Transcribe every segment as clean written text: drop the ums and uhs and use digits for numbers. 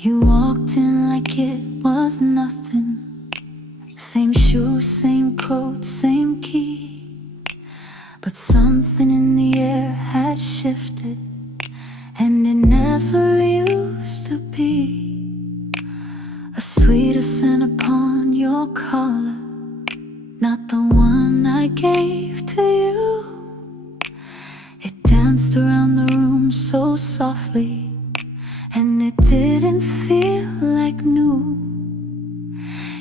You walked in like it was nothing. Same shoes, same coat, same key. But something in the air had shifted, and it never used to be. A sweeter scent upon your collar, not the one I gave to you. It danced around the room so softly, and it didn't feel like new.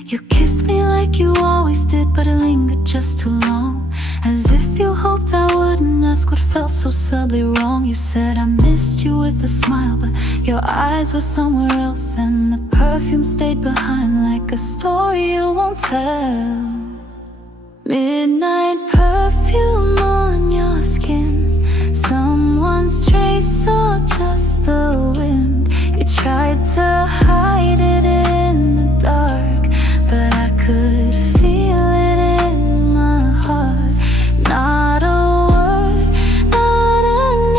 You kissed me like you always did, but it lingered just too long, as if you hoped I wouldn't ask what felt so subtly wrong. You said I missed you with a smile, but your eyes were somewhere else, and the perfume stayed behind like a story you won't tell. Midnight perfume on your skin, someone's trace or just the wind. You tried to hide it in the dark, but I could feel it in my heart. Not a word, not a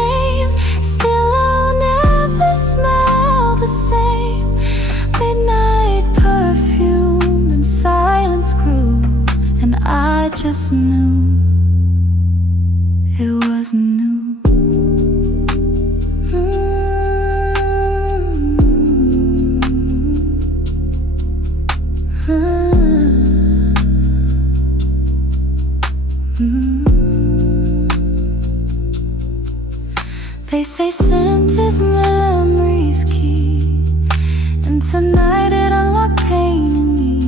name, still I'll never smell the same. Midnight perfume and silence grew, and I just knew it wasn't new. They say scent is memory's key, and tonight it unlocked pain in me.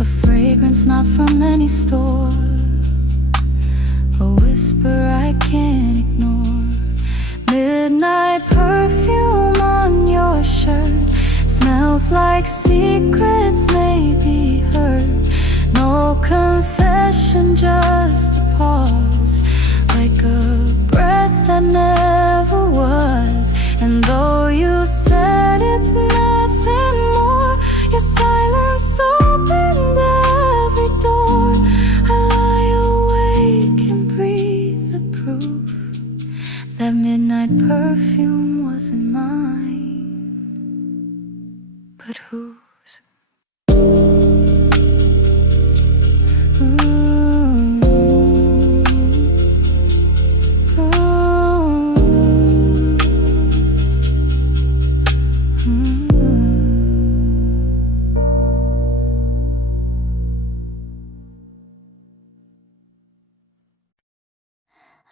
A fragrance not from any store, a whisper I can't ignore. Midnight perfume on your shirt, smells like secrets may be heard. No confession, just a pause, like a breath that never was. And though you said it's nothing more, your silence opened every door. I lie awake and breathe the proof that midnight perfume wasn't mine, but whose?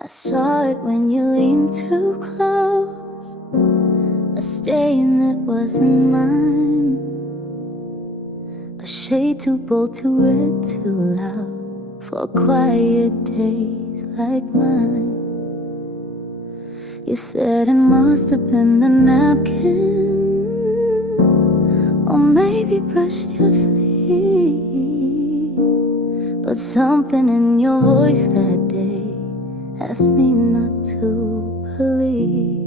I saw it when you leaned too close, a stain that wasn't mine, a shade too bold, too red, too loud for quiet days like mine. You said it must have been a napkin, or maybe brushed your sleeve, but something in your voice that day asked me not to believe.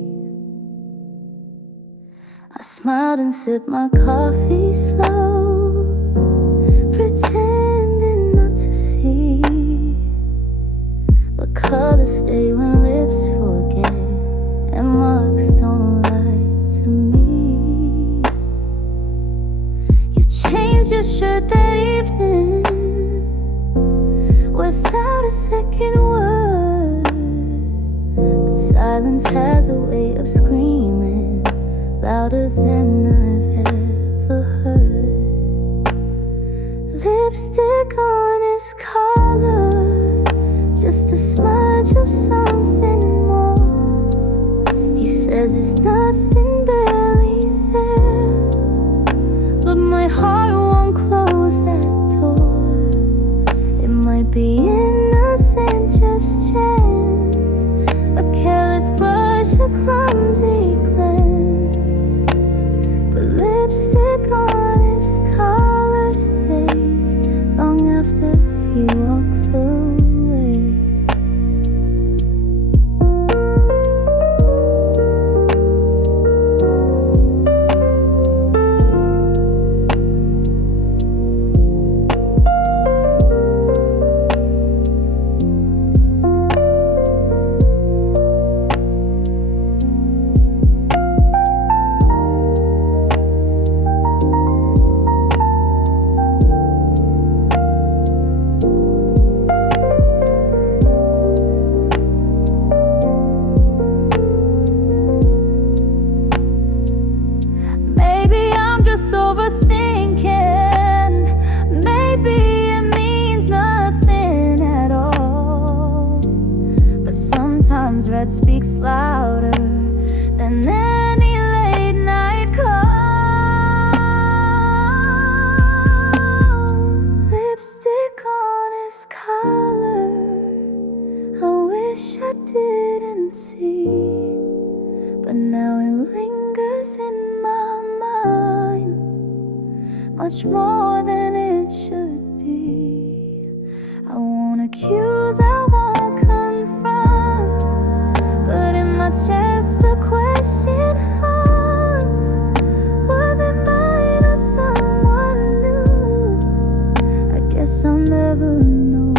I smiled and sipped my coffee slow, pretending not to see, but colors stay when lips forget, and marks don't lie to me. You changed your shirt that evening without a second word, but silence has a way of screaming louder than I've ever heard. Lipstick on his collar, just a smudge or something more. He says it's nothing, barely there, but my heart won't close that door. It might be innocent, just chance, a careless brush, a clumsy glance, but lipstick on his collar stays long after he walks away. that speaks louder than any late night call. Lipstick on his collar, I wish I didn't see, but now it lingers in my mind much more than it should be. I won't accuse, I won't confront, but in my chest the question haunts. Was it mine or someone new? I guess I'll never know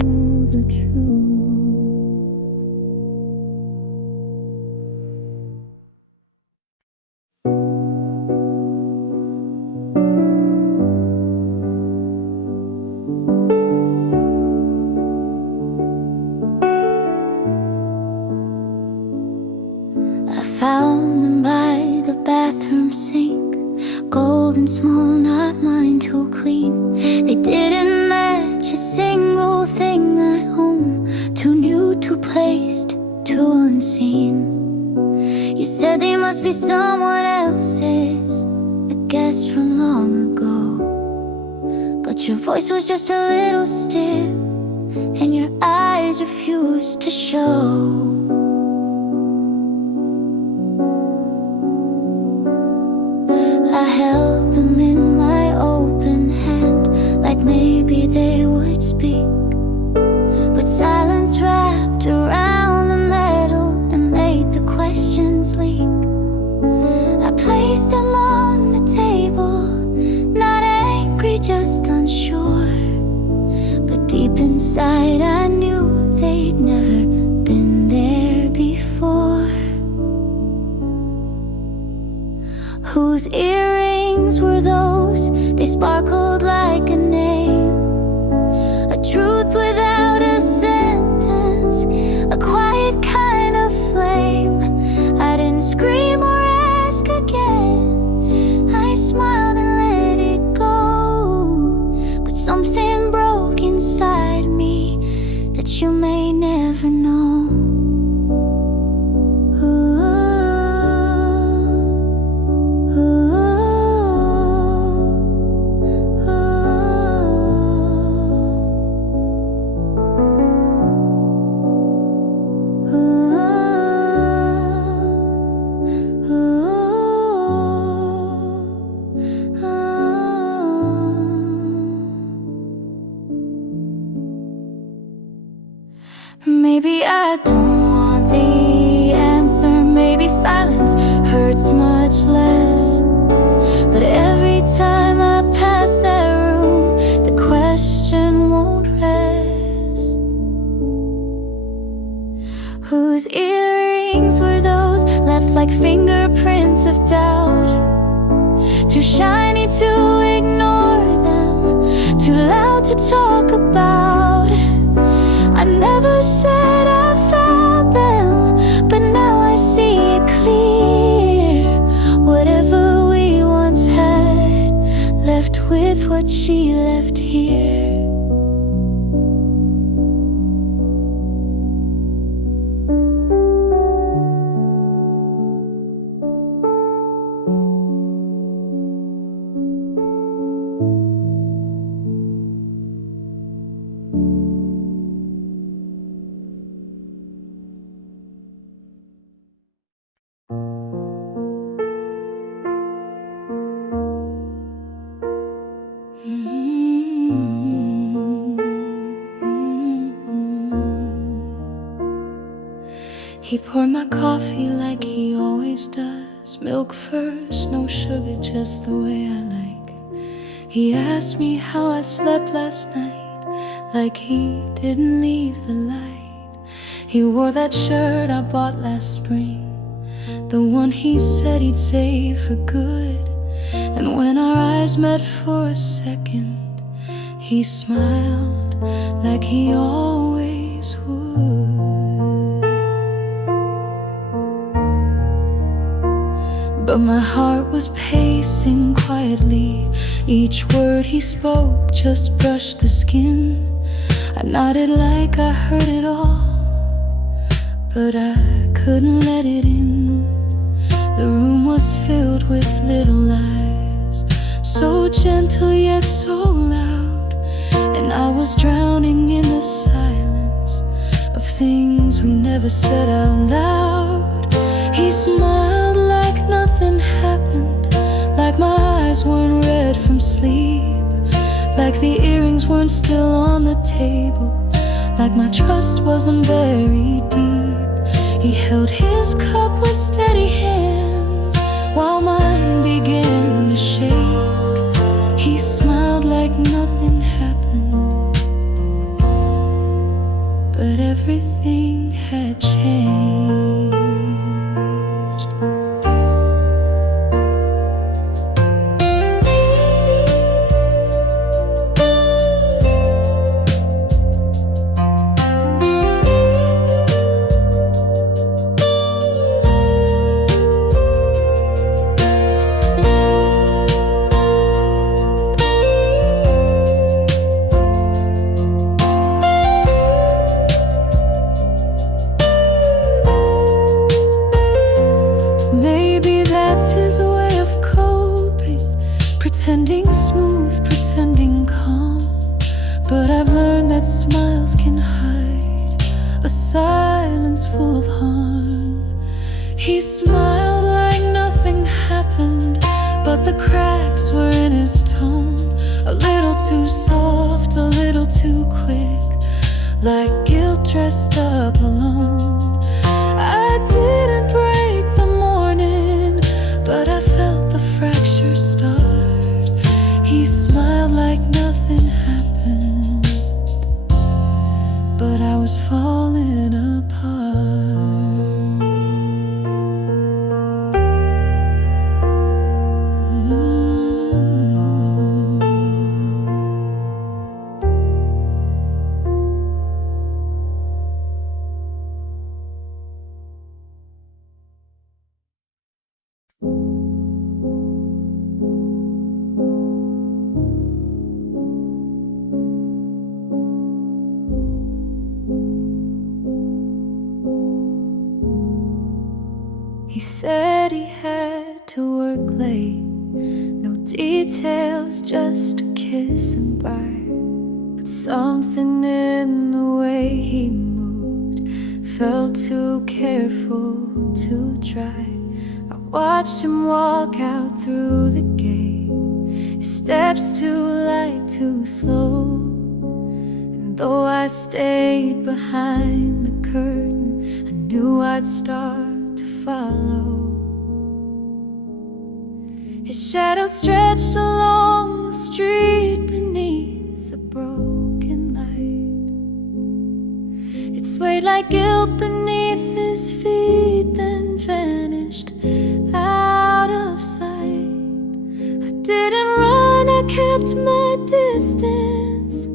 the truth. Found them by the bathroom sink, gold and small, not mine to clean. They didn't match a single thing I own. Too new, too placed, too unseen. You said they must be someone else's, a guest from long ago, but your voice was just a little stiff, and your eyes refused to show. I held them in my open hand, like maybe they would speak, but silence wrapped around the metal and made the questions leak. I placed them on the table, not angry, just unsure, but deep inside I knew they'd never been there before. Whose earrings were those? They sparkled like a name, a truth without a sentence, a quiet kind of flame. I didn't scream or ask again, I smiled and let it go, but something broke inside me that you may never know. Maybe I don't want the answer, maybe silence hurts much less, but every time I pass that room, the question won't rest. Whose earrings were those, left like fingerprints of doubt, too shiny to ignore them, too loud to talk about. I never said I found them, but now I see it clear. Whatever we once had, left with what she left here. He poured my coffee like he always does, milk first, no sugar, just the way I like. He asked me how I slept last night, like he didn't leave the light. He wore that shirt I bought last spring, the one he said he'd save for good. And when our eyes met for a second, he smiled like he always would. But my heart was pacing quietly. Each word he spoke just brushed the skin. I nodded like I heard it all, but I couldn't let it in. The room was filled with little lies, so gentle yet so loud, and I was drowning in the silence of things we never said out loud. He smiled like nothing happened, like my eyes weren't red from sleep, like the earrings weren't still on the table, like my trust wasn't buried deep. He held his cup with steady hands while mine began to shake. He smiled like nothing happened, but everything had changed. Pretending smooth, pretending calm, but I've learned that smiles can hide a silence full of harm. He smiled like nothing happened, but the cracks were in his tone, a little too soft, a little too quick, like guilt dressed up alone. I didn't break the morning, but I felt the fracture start. He smiled like nothing happened, but I was falling apart. He said he had to work late, no details, just a kiss and bye. But something in the way he moved felt too careful to try. I watched him walk out through the gate, his steps too light, too slow. And though I stayed behind the curtain, I knew I'd start follow. His shadow stretched along the street beneath the broken light. It swayed like guilt beneath his feet, then vanished out of sight. I didn't run, I kept my distance,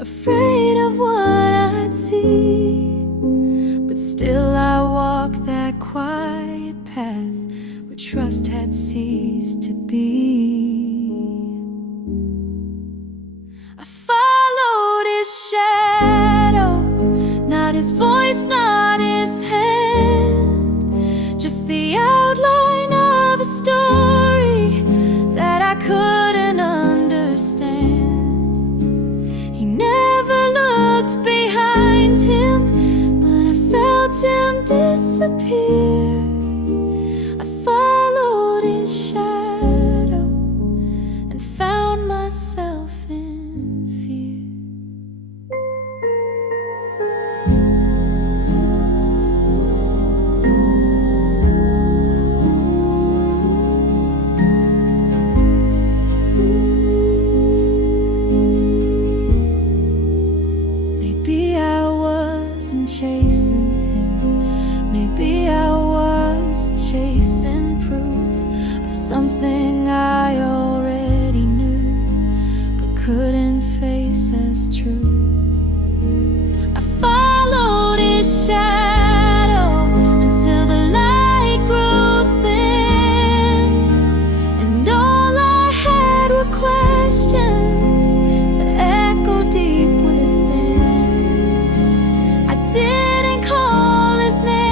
afraid of what I'd see. But still I walked that quiet path where trust had ceased to be. I followed his shadow, not his voice, not his hand, just the outline of a story that I couldn't understand. He never looked behind him, felt him disappear. I followed his shadow and found myself in fear. Maybe I wasn't chasing, maybe I was chasing proof of something I already knew, but couldn't face as true. I followed his shadow until the light grew thin, and all I had were questions that echoed deep within. I didn't call his name,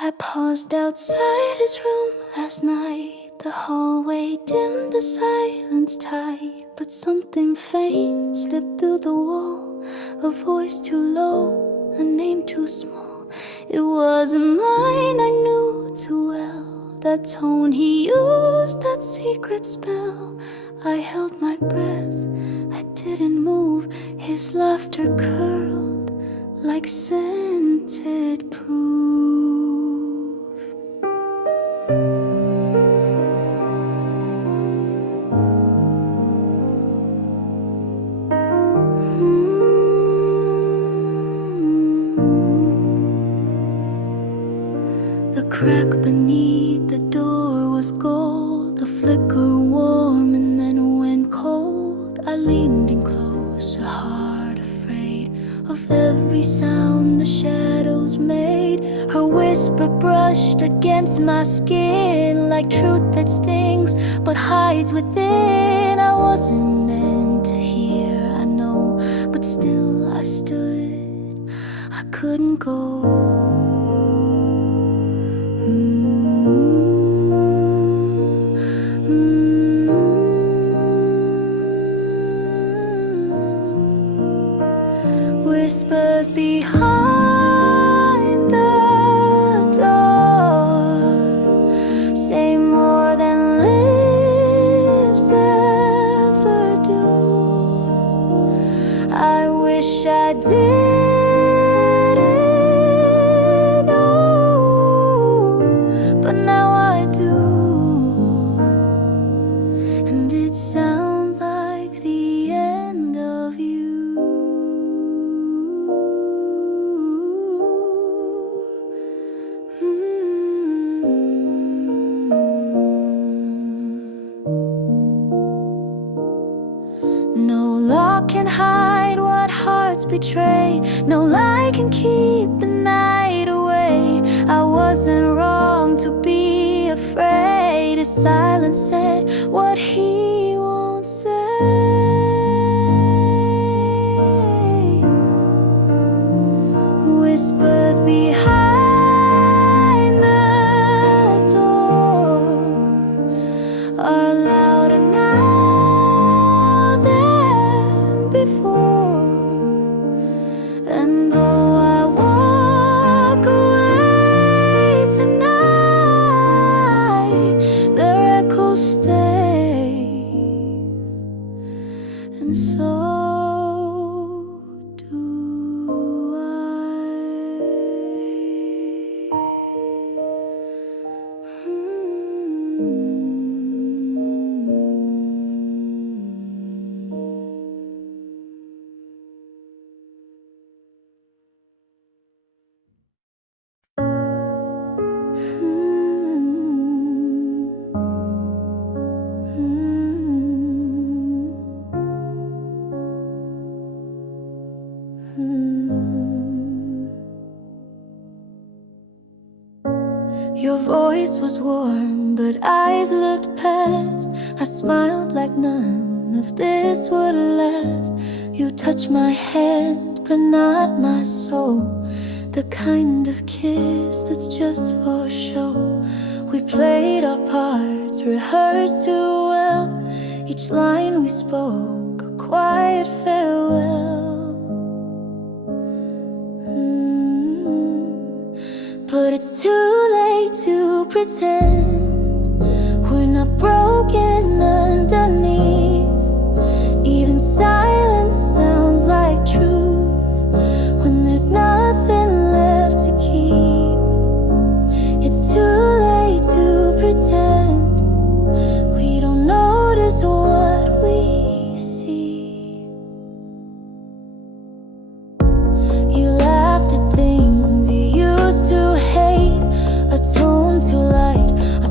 I paused outside his room last night. The hallway dimmed, the silence tight, but something faint slipped through the wall. A voice too low, a name too small. It wasn't mine, I knew too well. That tone he used, that secret spell. I held my breath, I didn't move. His laughter curled like scented proof. The crack beneath the door was gold, a flicker warm and then went cold. I leaned in close, a heart afraid of every sound the shadows made. Her whisper brushed against my skin like truth that stings but hides within. I wasn't meant to hear, I know, but still I stood, I couldn't go. Whispers behind the door say more than lips ever do. I wish I didn't know, but now I do. And it sounds like the end of you. No law can hide what hearts betray. No lie can keep the night away. I wasn't wrong to be afraid. His silence said what he won't say. Whispers behind the door are louder now than before. And though I walk away tonight, their echo stays, and so do I. Your voice was warm, but eyes looked past. I smiled like none of this would last. You touched my hand, but not my soul. The kind of kiss that's just for show. We played our parts, rehearsed too well. Each line we spoke, a quiet farewell. But it's too late to pretend we're not broken underneath. Even silence sounds like truth when there's nothing left to keep. It's too late to pretend we don't notice what we see. You laughed at things you used to hate, a tone too light, a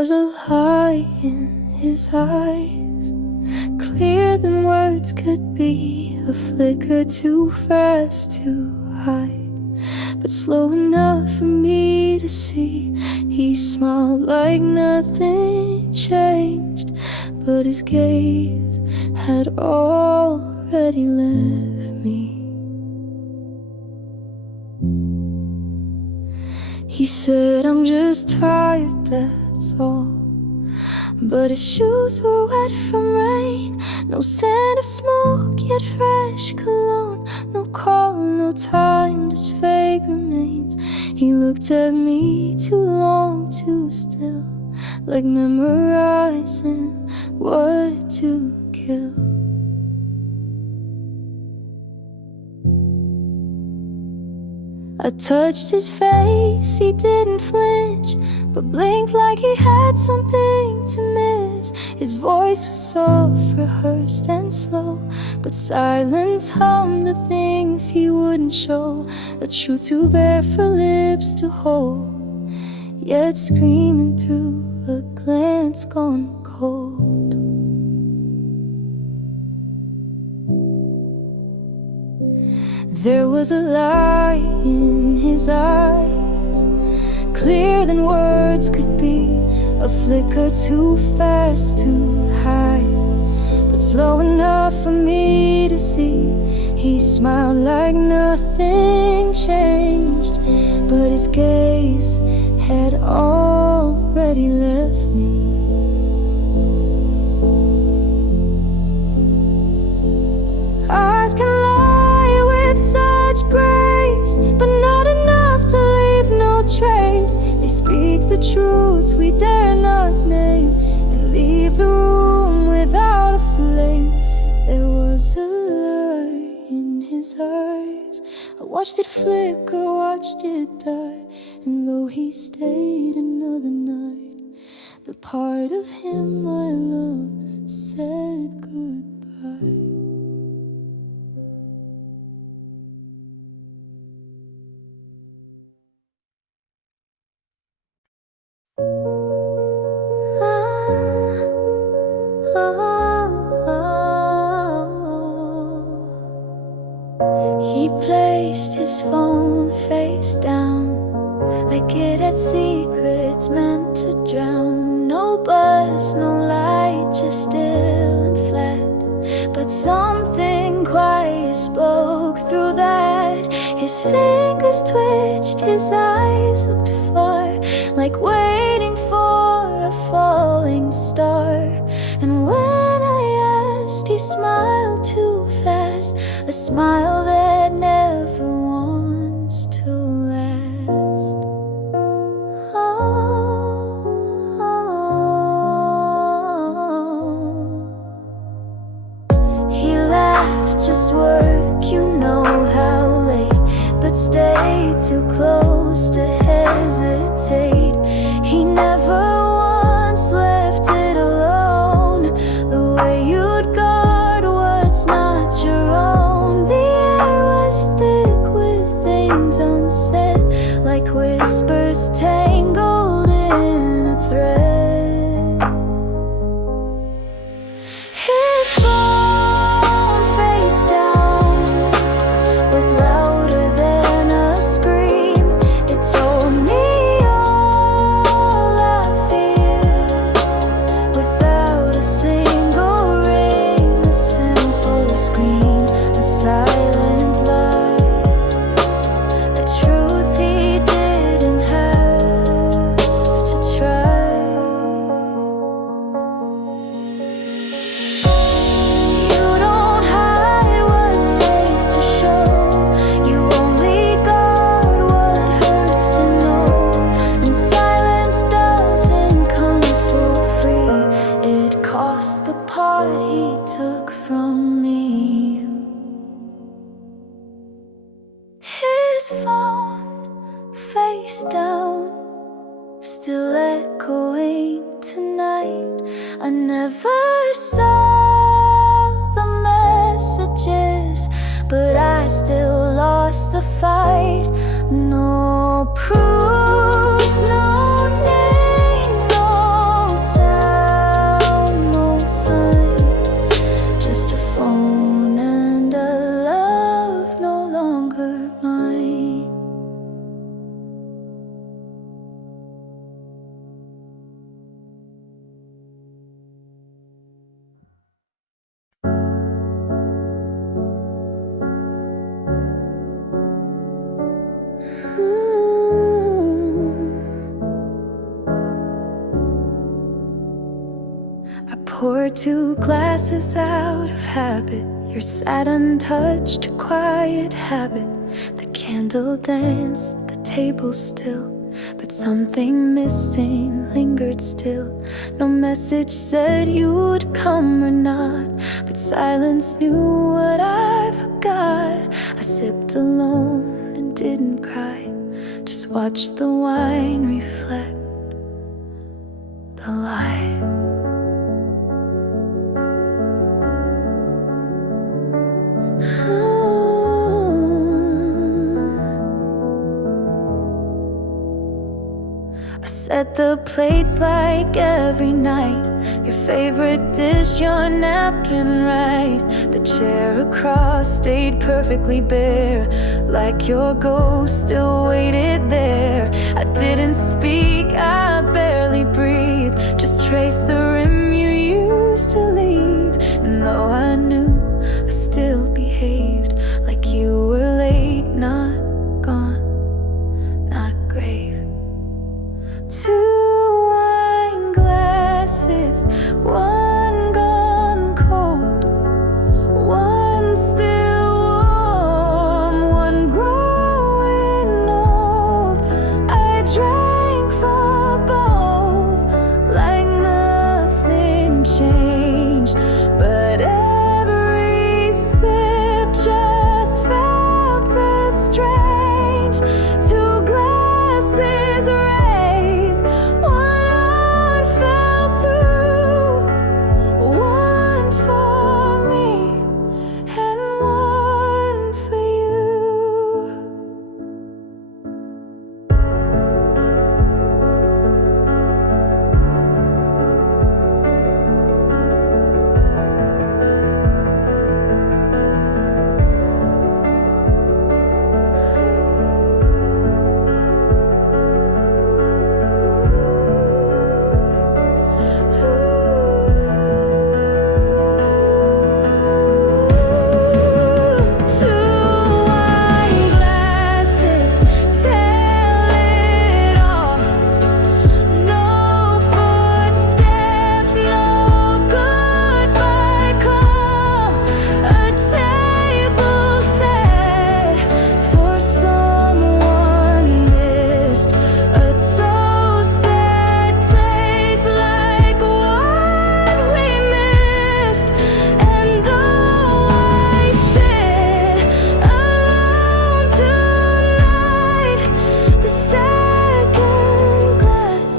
was a lie in his eyes, clearer than words could be, a flicker too fast to hide, but slow enough for me to see. He smiled like nothing changed, but his gaze had already left me. He said, I'm just tired, that's all. But his shoes were wet from rain, no scent of smoke, yet fresh cologne. No call, no time, just vague remains. He looked at me too long, too still, like memorizing what to kill. I touched his face, he didn't flinch, but blinked like he had something to miss. His voice was soft, rehearsed and slow, but silence hummed the things he wouldn't show. A truth too bare for lips to hold, yet screaming through a glance gone cold. There was a lie in his eyes, clearer than words could be, a flicker too fast to hide, but slow enough for me to see. He smiled like nothing changed, but his gaze had already left me. Eyes can lie with such grace, but not enough to leave no trace. They speak the truths we dare not name, and leave the room without a flame. There was a lie in his eyes, I watched it flicker, watched it die. And though he stayed another night, the part of him I love said goodbye. He placed his phone face down, like it had secrets meant to drown. No buzz, no light, just still and flat. But something quiet spoke through that. His fingers twitched, his eyes looked far, like waiting for a falling star. And when I asked, he smiled too fast, a smile that never wants to last. He laughed, just work, you know how late, but stayed too close to hesitate. He never once left it alone, the way you'd guard what's not your own. The air was thick with things unsaid, like whispers tangled in a thread. His phone face down was louder than a scream. It told me all I feared, without a single ring, a simple screen, a silent lie, a truth he didn't have to try. You don't hide what's safe to show, you only guard what hurts to know. And silence doesn't come for free, it cost the part he took from me. His phone face down, still echoing tonight. I never saw the messages, but I still lost the fight. No proof, no name, no Pour 2 glasses out of habit. Your sad, untouched, quiet habit. The candle danced, the table still, but something missing lingered still. No message said you would come or not, but silence knew what I forgot. I sipped alone and didn't cry, just watched the wine reflect the light. I set the plates like every night. Your favorite dish, your napkin right. The chair across stayed perfectly bare, like your ghost still waited there. I didn't speak, I barely breathed, just traced the rim you used to leave. And though I knew, I still behaved like you were late, not gone, not grave. 2 wine glasses, one gone cold, one still warm, one growing old. I drank for both like nothing changed, but every sip just felt as strange. 2 glasses raised, one on fell through, one for me and one for you. Two wine glasses tell it all. No footsteps, no goodbye call. A table set for someone missed. A toast that tastes like what we missed. And though I sit alone tonight, the second glass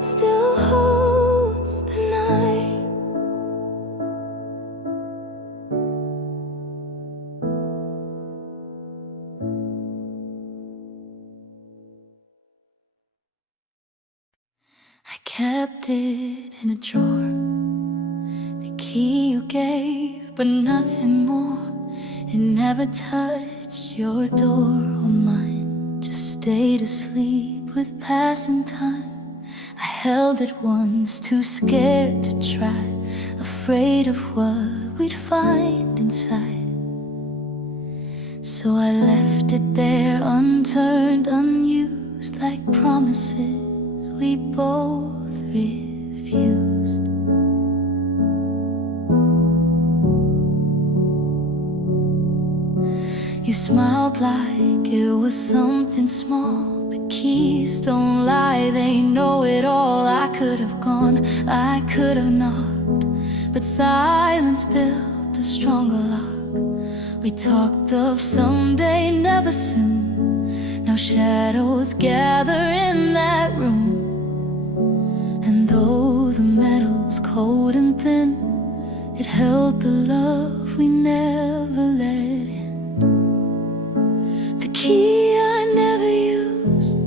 still holds the night. I kept it in a drawer, the key you gave, but nothing more. It never touched your door or mine, just stayed asleep with passing time. I held it once, too scared to try, afraid of what we'd find inside. So I left it there unturned, unused, like promises we both refused. You smiled like it was something small, but keys don't lie, they know it all. I could have gone, I could have knocked, but silence built a stronger lock. We talked of someday, never soon. Now shadows gather in that room, and though the metal's cold and thin, it held the love we never let in. The key I never used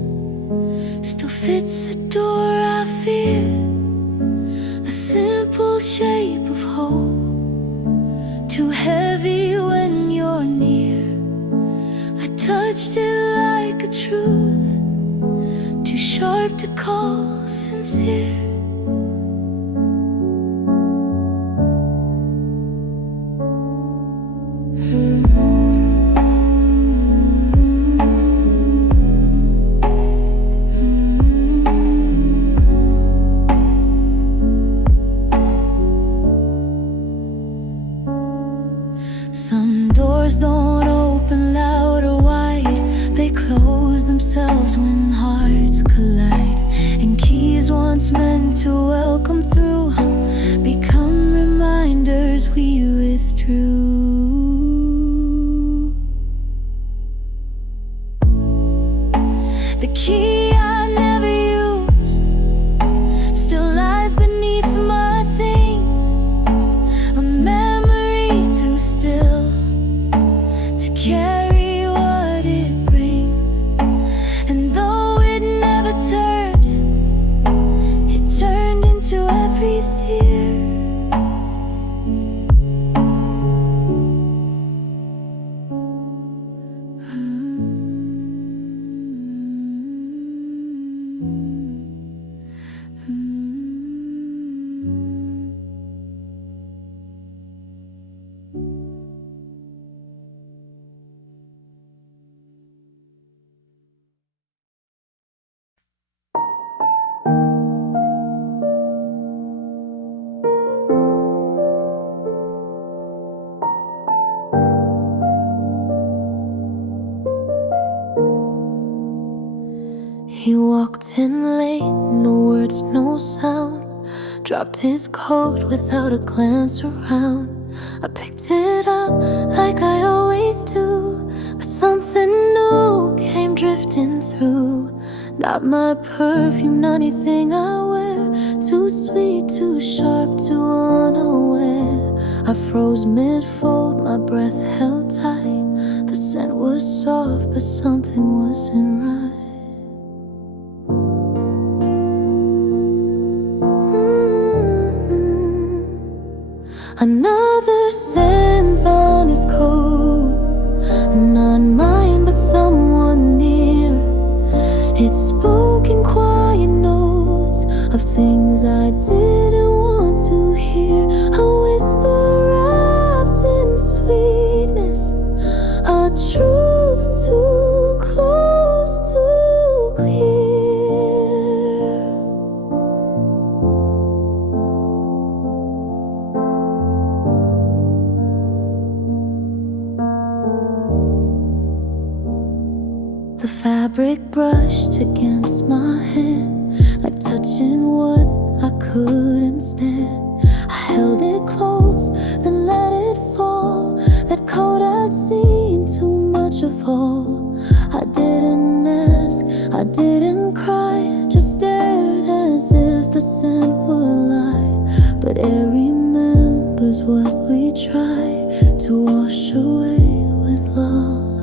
still fits a door I fear, a simple shape of hope, too heavy when you're near. I touched it like a truth, too sharp to call sincere. Some doors don't open loud or wide, they close themselves when hearts collide. And keys once meant to welcome through become reminders we withdrew. The key I never used still lies beneath my things, a memory too still to carry what it brings. And though it never turned, it turned into every fear. He walked in late, no words, no sound. Dropped his coat without a glance around. I picked it up like I always do, but something new came drifting through. Not my perfume, not anything I wear. Too sweet, too sharp, too unaware. I froze mid-fold, my breath held tight. The scent was soft, but something wasn't right. Another scent on his coat, not mine but someone near. It spoke in quiet notes of things I didn't want to hear. A whisper wrapped in sweetness, a truth too close to clear. The fabric brushed against my hand, like touching what I couldn't stand. I held it close, then let it fall. That coat I'd seen too much of all. I didn't ask, I didn't cry, just stared as if the scent would lie. But it remembers what we try to wash away with lullabies.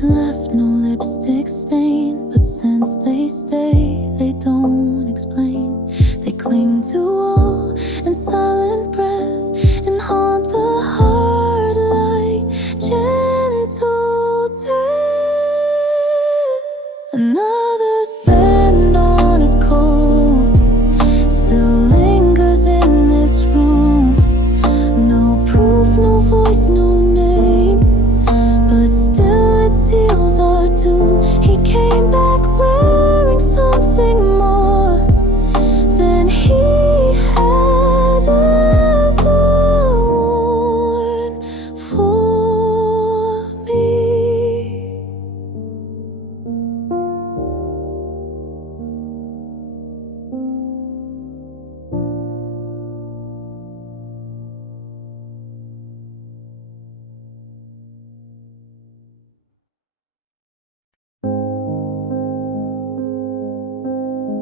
Left no lipstick stain, but since they stay, they don't explain. They cling to all and silent breath and haunt the heart like gentle death. Another scent on his coat still lingers in this room. No proof, no voice, no name, but still it seals our doom. He came back wearing something more than he had ever worn for me.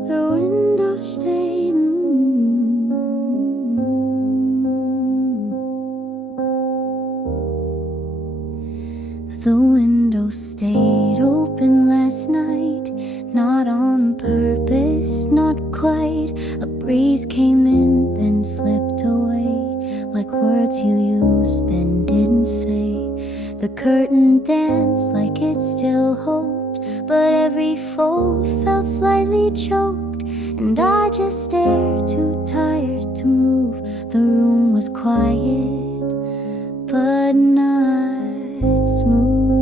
The window stayed, the window stayed open last night, not on purpose. breeze came in, then slipped away, like words you used then didn't say. The curtain danced like it still hoped, but every fold felt slightly choked, and I just stared, too tired to move. The room was quiet, but not smooth.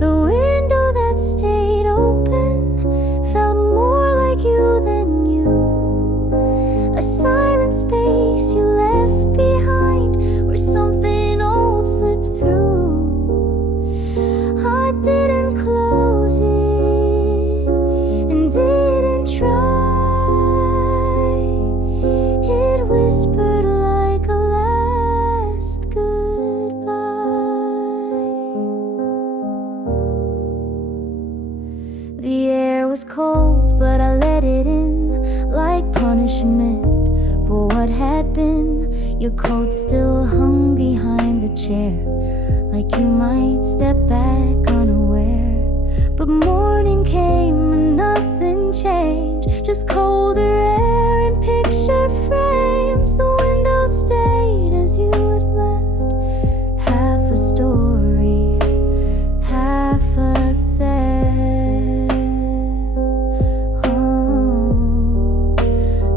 The window that stayed open felt more like you than you. A silent space you left behind, where something old slipped through. I didn't close it and didn't try. It whispered like a last goodbye. The air was cold, but I let it in, like punishment for what had been. Your coat still hung behind the chair, like you might step back unaware. But morning came and nothing changed, just colder air and picture frames. The window stayed as you had left, half a story, half a theft. Oh,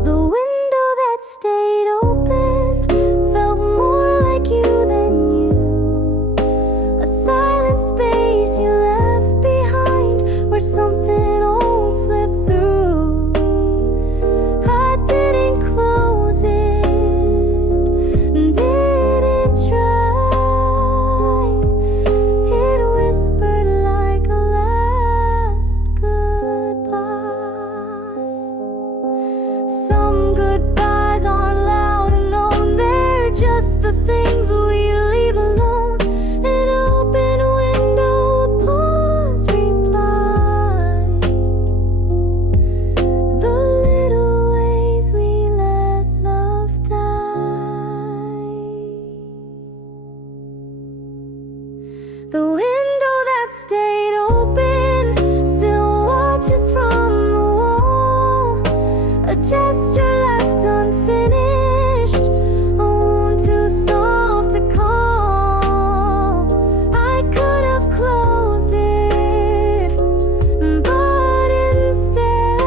the window that stayed open felt more like you than you. A silent space you left behind, where something old slipped through. I didn't close it and didn't try. It whispered like a last goodbye. Some goodbyes aren't loud and known, they're just the things we leave alone. An open window, a pause reply. The little ways we let love die. The window that stayed open still watches from the wall. A gesture left unfinished, a wound too soft to call. I could have closed it, but instead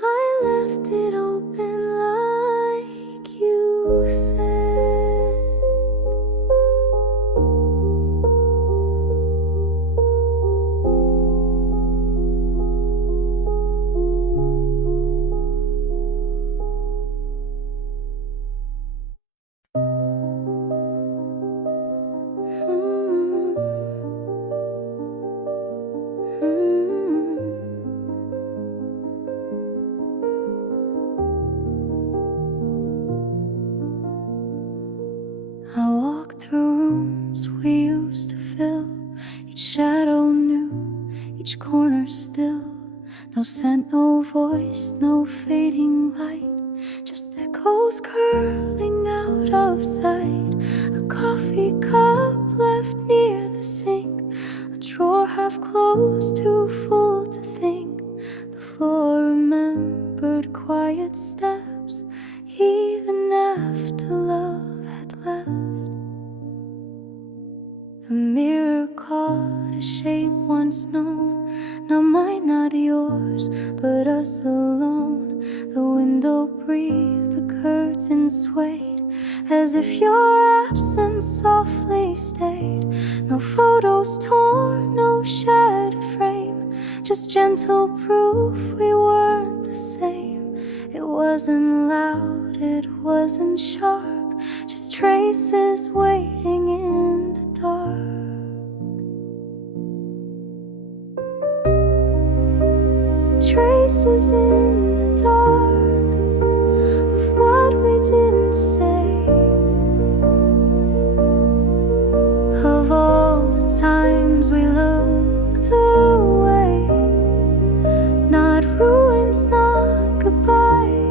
I left it open like you said. I walked through rooms we used to fill, each shadow new, each corner still. No scent, no voice, no fading light, just echoes curling out of sight. A coffee cup left near the sink, a drawer half closed, too full to think. The floor remembered quiet steps, even after love had left. The mirror caught a shape once known, not mine, not yours, but us alone. The window breathed, the curtain swayed, as if your absence softly stayed. No photos torn, no shattered frame, just gentle proof we weren't the same. It wasn't loud, it wasn't sharp, just traces waiting in the dark. Traces in the dark of what we didn't say, of all the times we looked away. Not ruins, not goodbye,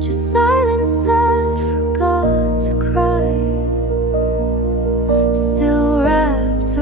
just silence that forgot to cry. Still wrapped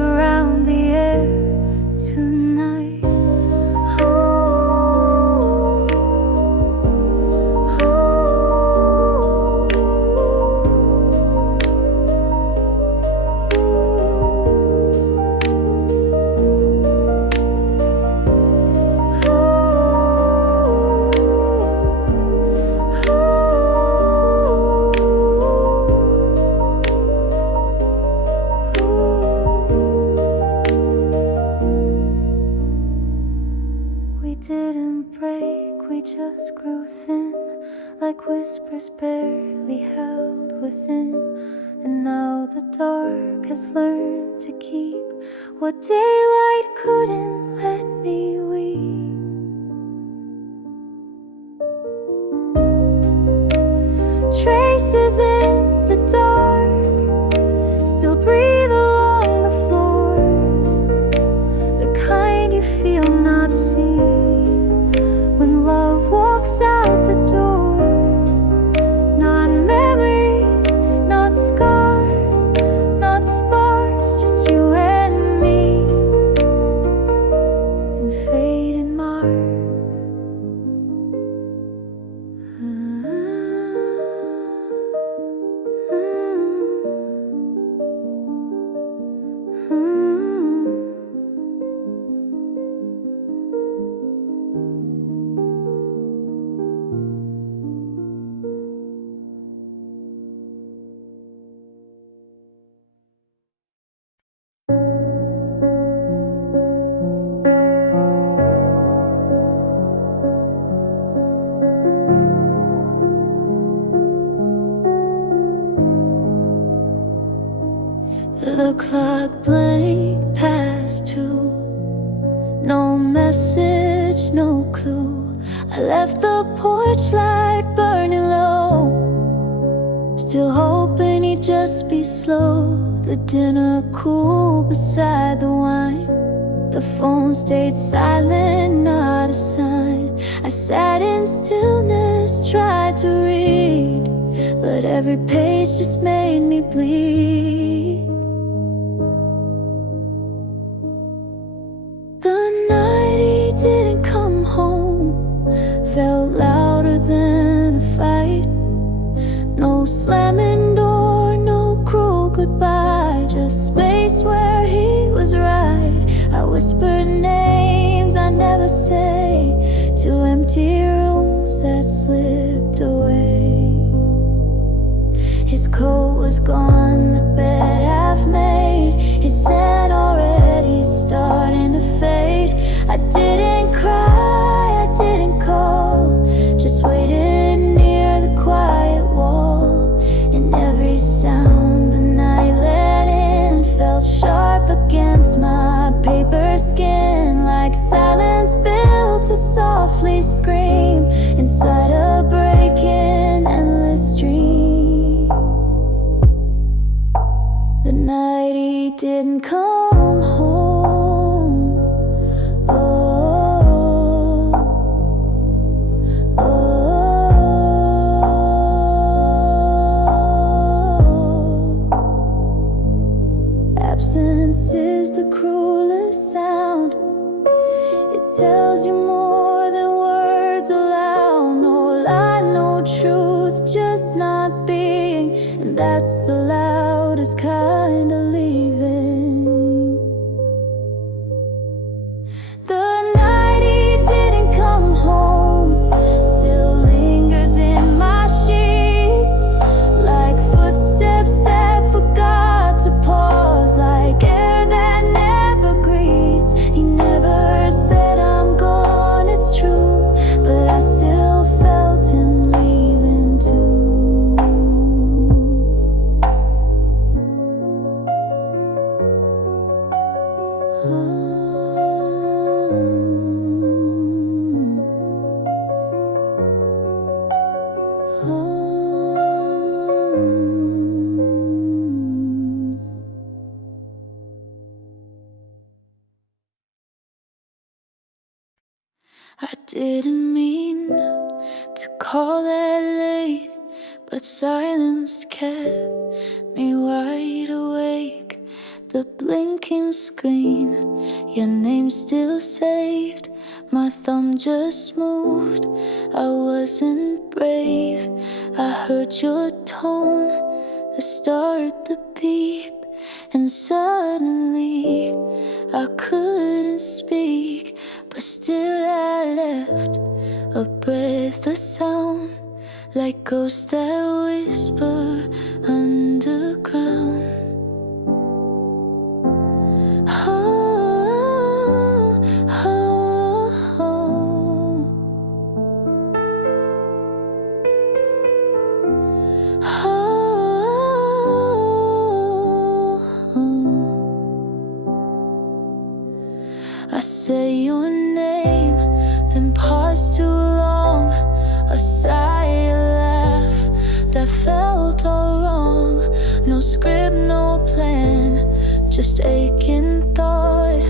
within, and now the dark has learned to keep what daylight couldn't let me weep. Traces in the dark still breathe along the floor, the kind you feel not seen when love walks out the door. Not memories, not scars, not sparks, just you and me in fading Mars. The clock blinked past 2. No message, no clue. I left the porch light burning low, still hoping he'd just be slow. The dinner cool beside the wine, the phone stayed silent, not a sign. I sat in stillness, tried to read, but every page just made me bleed. The night he didn't come home felt louder than a fight. No slamming door, no cruel goodbye, just space where he was right. I whispered names I never say to empty rooms that slipped away. His coat was gone, the bed half made, his scent already starting to fade. I didn't cry, I didn't call, just waited near the quiet wall. And every sound the night let in felt sharp against my paper skin, like silence built to softly scream inside a breaking endless dream. The night he didn't come home, oh, oh. Absence is the cruelest sound. It tells you more than words allow. No lie, no truth, just not being, and that's the loudest kind of leaving. The night he didn't come home still lingers in my sheets, like footsteps that forgot to pause, like air that never greets. He never said I'm gone, it's true, but I still felt him leaving too. I didn't mean to call that late, but silence kept me wide awake. The blinking screen, your name still saved. My thumb just moved, I wasn't brave. I heard your tone, the start, the beep, and suddenly I couldn't speak, but still I left a breath, a sound, like ghosts that whisper underground. Oh, oh, oh. Oh, I say your name, then pause too long. A sigh, a laugh that felt all wrong. No script, no plan, just aching thought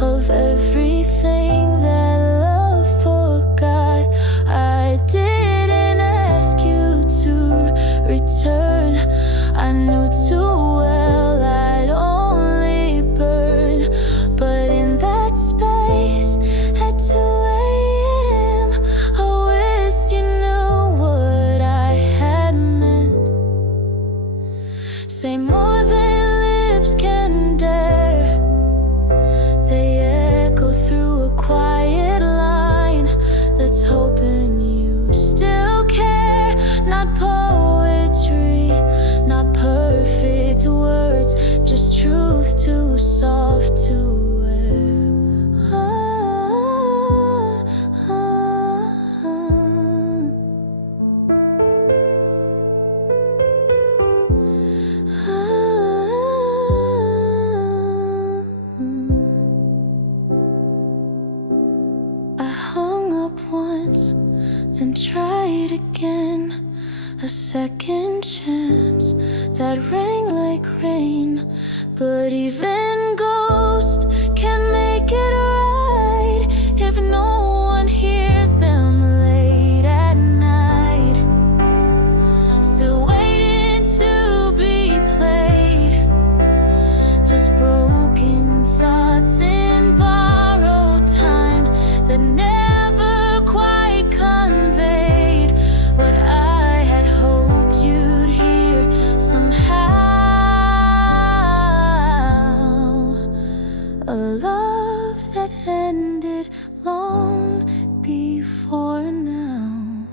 of everything that love forgot. I didn't ask you to return. I knew too well I'd only burn. But in that space at 2 a.m., I wished you knew what I had meant. Say more than lips can dare. They echo through a quiet line that's hoping you still care. Not poetry, not perfect words, just truth too soft to wear. I hung up once and tried again. A second chance that rang like rain. But even ghosts can make it right if no one hears them late at night. Still waiting to be played. Just broken thoughts in borrowed time that never quite conveyed what I had hoped you'd hear somehow. A love that ended long before now.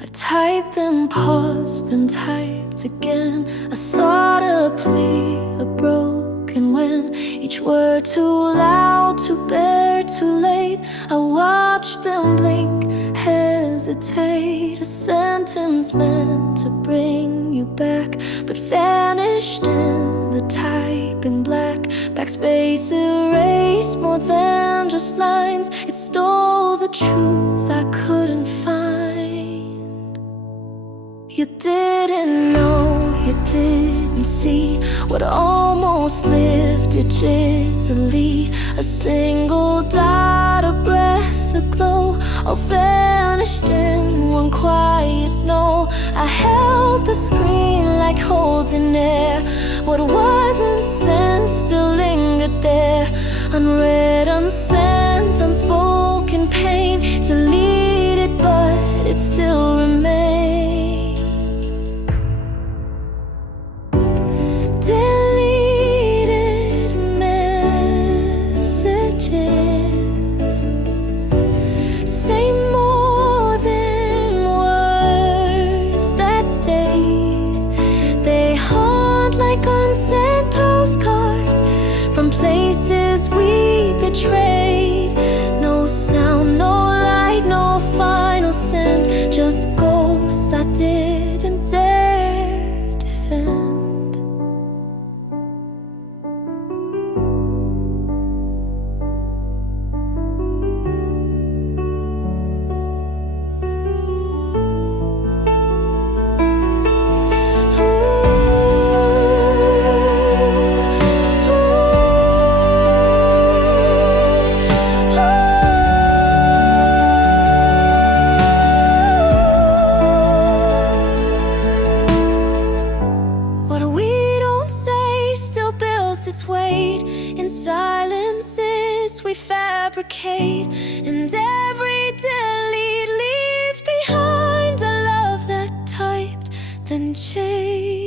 I typed and paused and typed again. I thought a plea, a broken when each word too loud to bear, too late. I watched them blink, hesitate. A sentence meant to bring you back, but vanished in the typing black. Backspace erased more than just lines. It stole the truth I couldn't find. You didn't know, you didn't see what almost lived digitally. A single dot, a breath, a glow, all vanished in one quiet no. I held the screen like holding air. What wasn't sent still lingered there. Unread, unsent, unspoken pain. Deleted, but it still remained. Deleted messages say more than words that stayed. They haunt like unsent postcards from places we betrayed. No sound, no light, no final send, just ghosts I didn't dare defend. Its weight in silences we fabricate, and every delete leaves behind a love that typed then changed.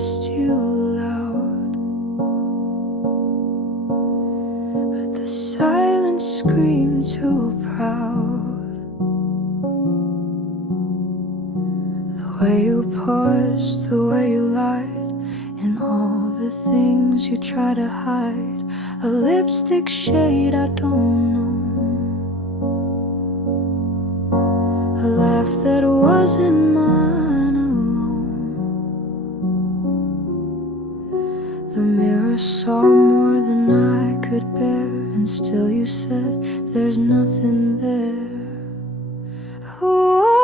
just too loud. But the silence screamed too proud. The way you paused, the way you lied, and all the things you try to hide. A lipstick shade I don't know, a laugh that wasn't mine alone. The mirror saw more than I could bear, and still you said there's nothing there. Who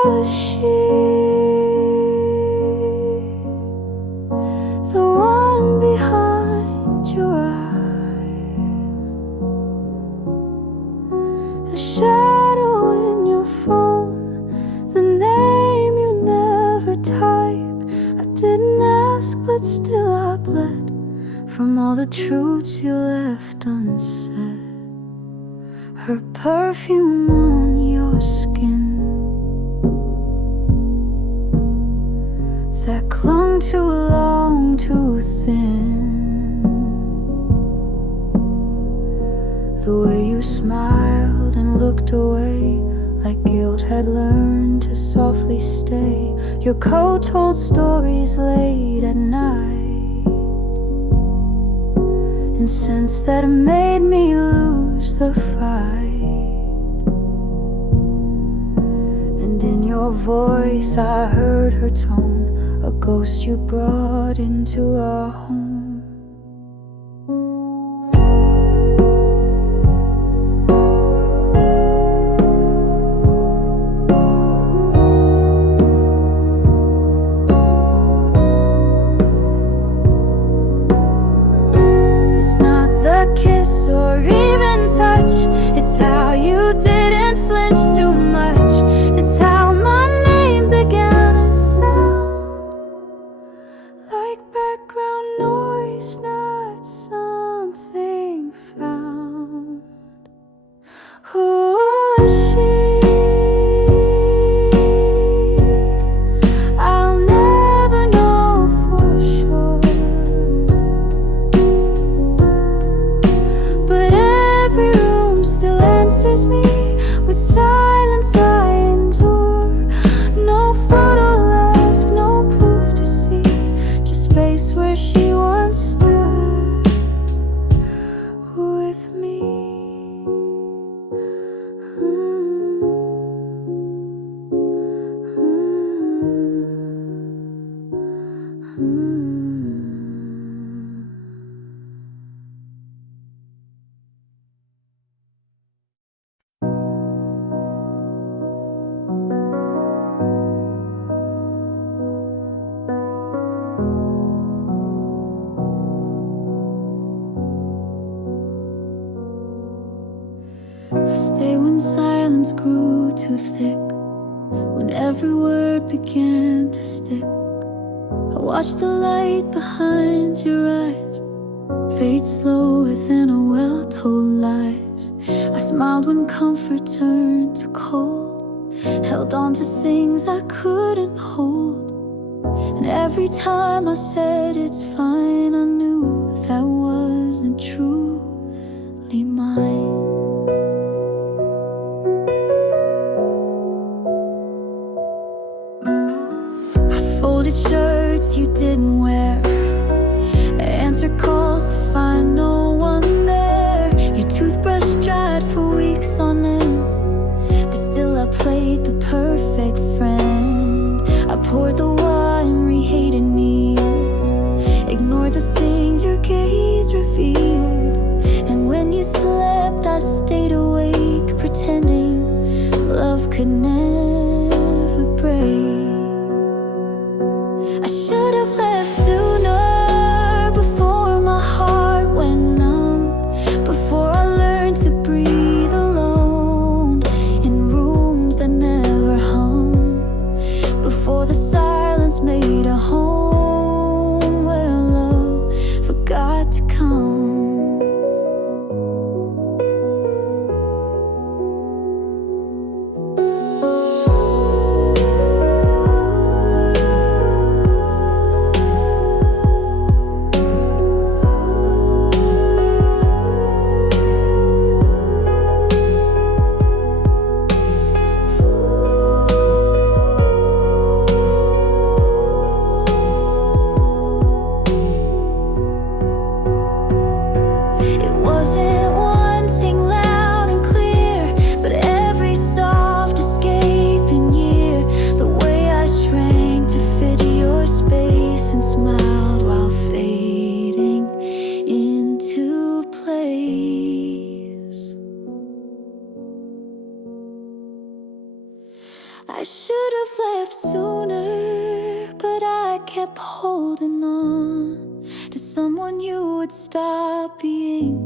was she? The one behind your eyes, the shadow in your phone, the name you never type. I didn't ask, but still I bled from all the truths you left unsaid. Her perfume on your skin that clung too long, too thin. The way you smiled and looked away, like guilt had learned to softly stay. Your coat told stories late at night, and since that made me lose the fight. And in your voice I heard her tone, a ghost you brought into our home. It's not the kiss or even touch, it's how you didn't flinch too much. It's how my name began to sound like background noise, not something found. Who was she? I'll never know for sure, but every room still answers me with silence I endure. No photo left, no proof to see, just space where she once stood with me. I stayed when silence grew too thick, when every word began to stick. I watched the light behind your eyes fade slower than a well-told lies. I smiled when comfort turned to cold, held on to things I couldn't hold. And every time I said it's fine, I knew that wasn't truly mine. I folded shirts you didn't wear, answered calls to find no one there. Your toothbrush dried for weeks on end, but still I played the perfect friend. I poured the wine, rehated meals, ignored the things your gaze revealed. And when you slept, I stayed awake, pretending love could never break. I should have left sooner, before my heart went numb, before I learned to breathe alone in rooms that never hum, before the silence made a home where love forgot to come. holding on to someone you would stop being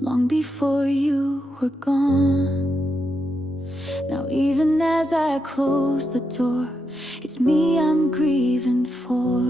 long before you were gone. Now even as I close the door, it's me I'm grieving for.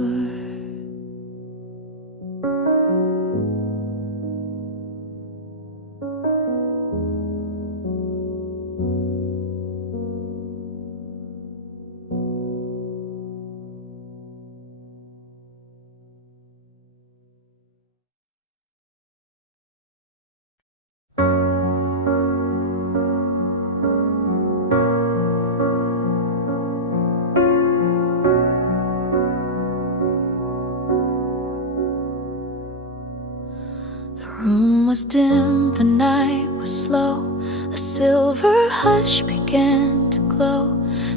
The room was dim, the night was slow. A silver hush began to glow.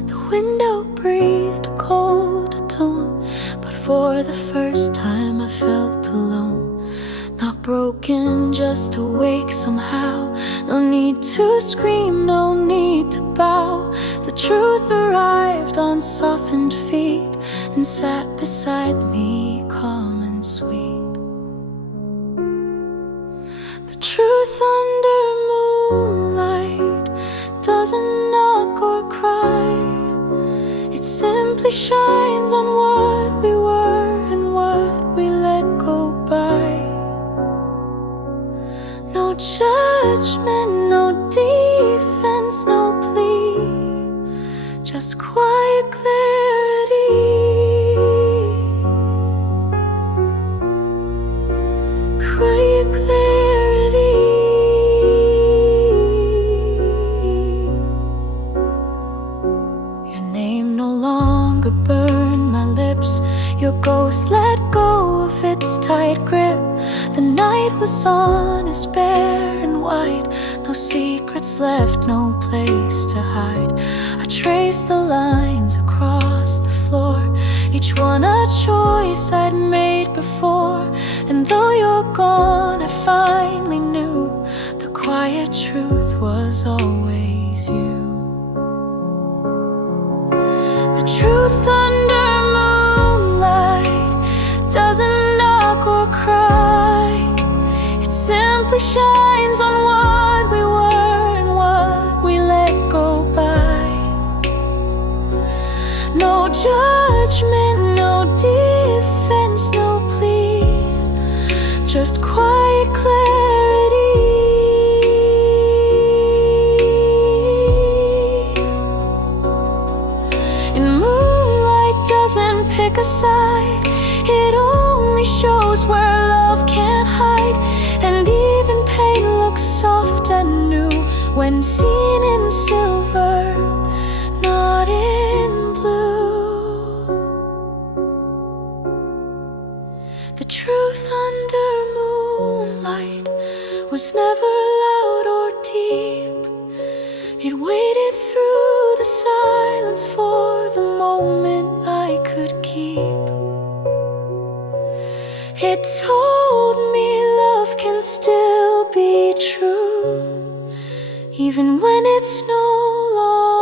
The window breathed a cold tone, but for the first time I felt alone. Not broken, just awake somehow. No need to scream, no need to bow. The truth arrived on softened feet and sat beside me, calm and sweet. The truth under moonlight doesn't knock or cry. It simply shines on what we were and what we let go by. No judgment, no defense, no plea, just quiet clarity. Quiet clarity. Your name no longer burned my lips. Your ghost let go of its tight grip. The night was honest, bare and white. No secrets left, no place to hide. I traced the lines across the floor, each one a choice I'd made before. And though you're gone, I finally knew the quiet truth was always you. The truth under moonlight doesn't knock or cry. It simply shines on what we were and what we let go by. No judgment, no defense, no plea, just quiet clarity. And moonlight doesn't pick a side. It only shows where love can't hide. And even pain looks soft and new when seen in silver, not in blue. The truth under moonlight was never loud or deep. It waited through the silence for the moment I could keep. It told me love can still be true, even when it's no longer